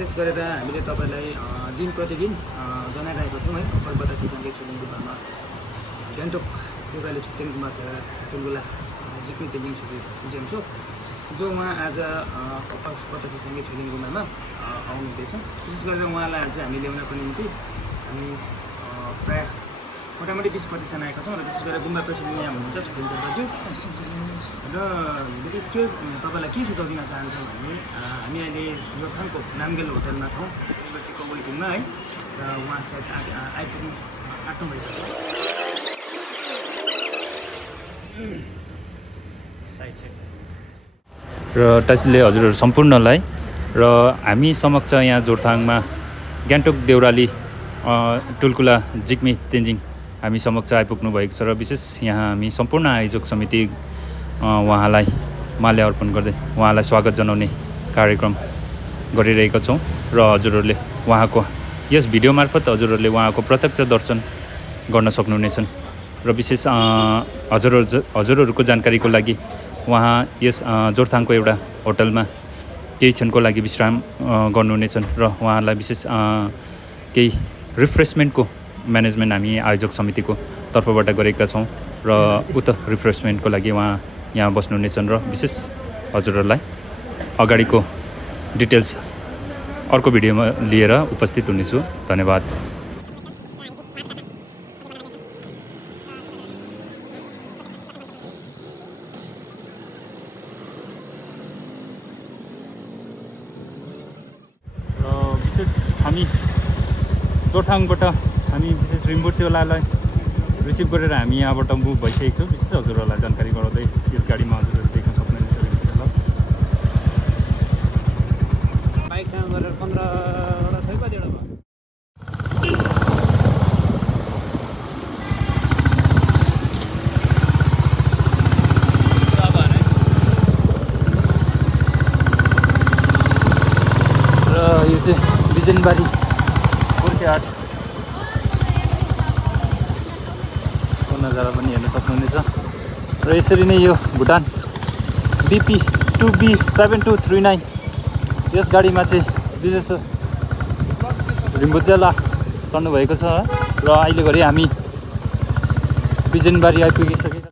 विशेष गरेर हामीले तपाईलाई दिन प्रतिदिन जनाइरहेको थियौँ है अप्पर बतासे साङ्गे छुलिङ गुम्बामा गान्तोक देउराली छुट्टेन गुम्बा टुलगुला जिक्मी तेलिङ छुट्टी जेम्सो जो उहाँ आज अप्पर बतासे साङ्गे छुलिङ गुम्बामा आउनुहुँदैछ। विशेष गरेर उहाँलाई आज हामी ल्याउनको निम्ति हामी प्राय मोटामोटी 20-25 आएका छौँ र विशेष गरेर गुम्बा प्रेसिडेन्ट यहाँ हुनुहुन्छ छुट्टिन दाजु र विशेष के तपाईँलाई के सुझाव दिन चाहन्छौँ भने हामी अहिले जोरथाङको नामगेल होटलमा छौँ बच्चीको वेटिङमा है र उहाँ सायद आइपुग्नु आँट्नु भएको र त्यसले हजुरहरू सम्पूर्णलाई र हामी समक्ष यहाँ जोरथाङमा गान्तोक देउराली टुलकुला जिक्मी तेन्जिङ हामी समक्ष आइपुग्नु भएको छ र विशेष यहाँ हामी सम्पूर्ण आयोजक समिति उहाँलाई माल्य अर्पण गर्दै उहाँलाई स्वागत जनाउने कार्यक्रम गरिरहेका छौँ र हजुरहरूले उहाँको यस भिडियो मार्फत हजुरहरूले उहाँको प्रत्यक्ष दर्शन गर्न सक्नुहुनेछन् र विशेष हजुरहरूको जानकारीको लागि उहाँ यस जोरथाङको एउटा होटलमा केही क्षणको लागि विश्राम गर्नुहुनेछन् र उहाँलाई विशेष केही रिफ्रेसमेन्टको म्यानेजमेन्ट हामी आयोजक समितिको तर्फबाट गरेका छौँ र उक्त रिफ्रेसमेन्टको लागि उहाँ यहाँ बस्नुहुनेछन् र विशेष हजुरहरूलाई अगाडिको डिटेल्स अर्को भिडियोमा लिएर उपस्थित हुनेछु। धन्यवाद। र विशेष हामी जोरथाङबाट हामी विशेष रिम्बुर्चेवालालाई रिसिभ गरेर हामी यहाँबाट मुभ भइसकेको छौँ। विशेष हजुरहरूलाई जानकारी गराउँदै यस गाडीमा हजुरहरू देख्न सक्नुहुन्छ ल बाइकसँग गरेर 15वटा थियो कतिवटा भयो र यो चाहिँ बिजनबारी गोर्खेहाट नजारा पनि हेर्न सक्नुहुनेछ र यसरी नै यो भुटान BP 2B7239 यस गाडीमा चाहिँ विशेष रिम्बुचेला चढ्नु भएको छ र अहिले घरि हामी बिजनबारी आइपुगिसकेका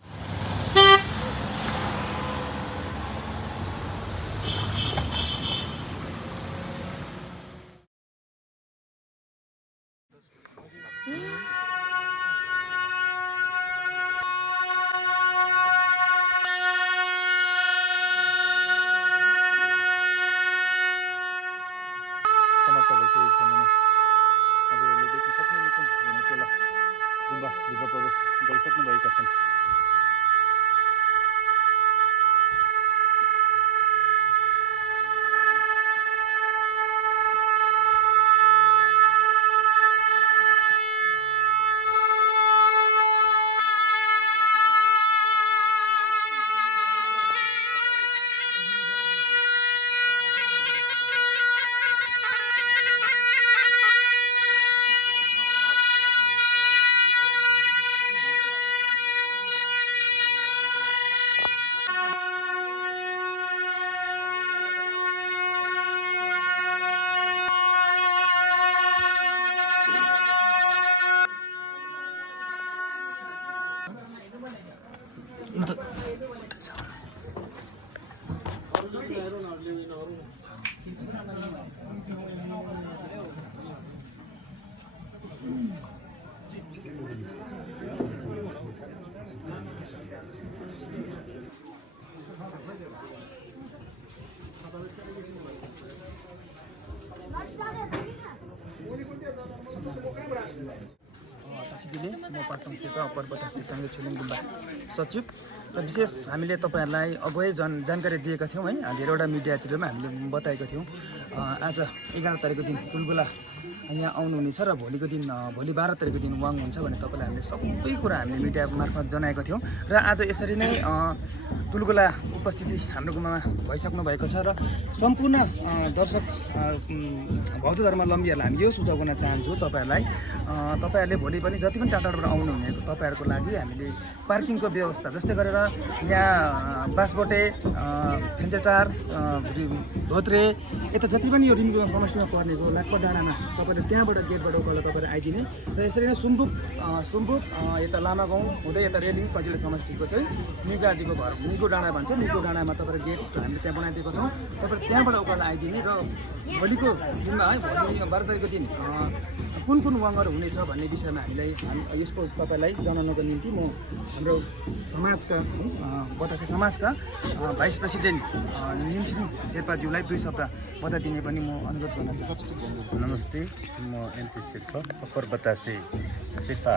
समाप्त भइसकेको छ भने हजुरहरूले देख्न सक्नुहुनेछन् रिम्बुचेला गुम्बाभित्र प्रवेश गरिसक्नुभएका छन्। दिने म पासाङ शेर्पा अप्पर बतासे साङ्गे छुलिङ गुम्बा सचिव र विशेष हामीले तपाईँहरूलाई अगावै जानकारी दिएका थियौँ है धेरैवटा मिडियातिरमा हामीले बताएका थियौँ आज 11 तारिकको दिन टुलगुला यहाँ आउनुहुनेछ र भोलि 12 तारिकको दिन उहाँ हुन्छ भने तपाईँलाई हामीले सबै कुरा हामीले मिडिया मार्फत जनाएका थियौँ र आज यसरी नै टुलगुला उपस्थिति हाम्रो गुम्बामा भइसक्नु भएको छ र सम्पूर्ण दर्शक बौद्ध धर्मावलम्बीहरूलाई हामी यो सुझाव गर्न चाहन्छु तपाईँहरूले भोलि पनि जति पनि टाढाबाट आउनुहुने तपाईँहरूको लागि हामीले पार्किङको व्यवस्था जस्तै गरेर यहाँ बाँसबोटे फेन्चेटार धोत्रे यता जति पनि यो रिम्बु समष्टिमा पर्नेको लाखपत डाँडामा तपाईँले त्यहाँबाट गेटबाट उकालो तपाईँले आइदिने र यसरी नै सुम्बुक यता लामा गाउँ हुँदै यता रेलिङ कजिलो समष्टिको चाहिँ निगाजीको घर निगो डाँडा भन्छ निगो डाँडामा तपाईँले गेट हामीले त्यहाँ बनाइदिएको छौँ तपाईँले त्यहाँबाट उकालो आइदिने र भोलिको दिनमा है भोलि 12 तारिकको दिन कुन कुन वाङहरू हुनेछ भन्ने विषयमा यसको तपाईँलाई जनाउनको निम्ति म हाम्रो समाजका बतासे समाजका भाइस प्रेसिडेन्ट निम्सिङ शेर्पाज्यूलाई 2 सप्ताह बता दिने पनि म अनुरोध गर्न चाहन्छु। नमस्ते, म एनटी शेर्पा अप्पर बतासे शेर्पा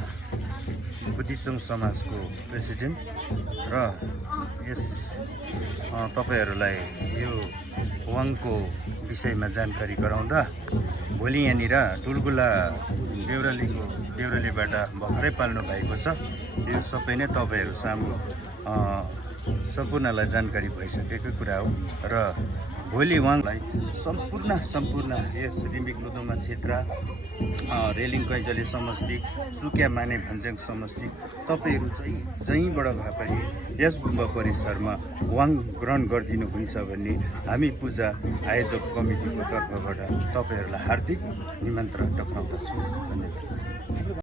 बुद्धिस्ट सङ्घ समाजको प्रेसिडेन्ट र यस तपाईँहरूलाई यो वाङको विषयमा जानकारी गराउँदा भोलि यहाँनिर टुलकुला देउरालीबाट भर्खरै पाल्नु भएको छ। यो सबै नै तपाईँहरू सामु सम्पूर्णलाई जानकारी भइसकेको कुरा हो र भोलि उहाँलाई सम्पूर्ण यस रिम्बिक लोधोमा क्षेत्र रेलिङ कैजली समष्टि सुक्या माने भन्ज्याङ समष्टि तपाईँहरू जहीँबाट भए पनि यस गुम्बा परिसरमा वाङ ग्रहण गरिदिनुहुन्छ भन्ने हामी पूजा आयोजक कमिटीको तर्फबाट तपाईँहरूलाई हार्दिक निमन्त्रण टक्राउँदछौँ। धन्यवाद।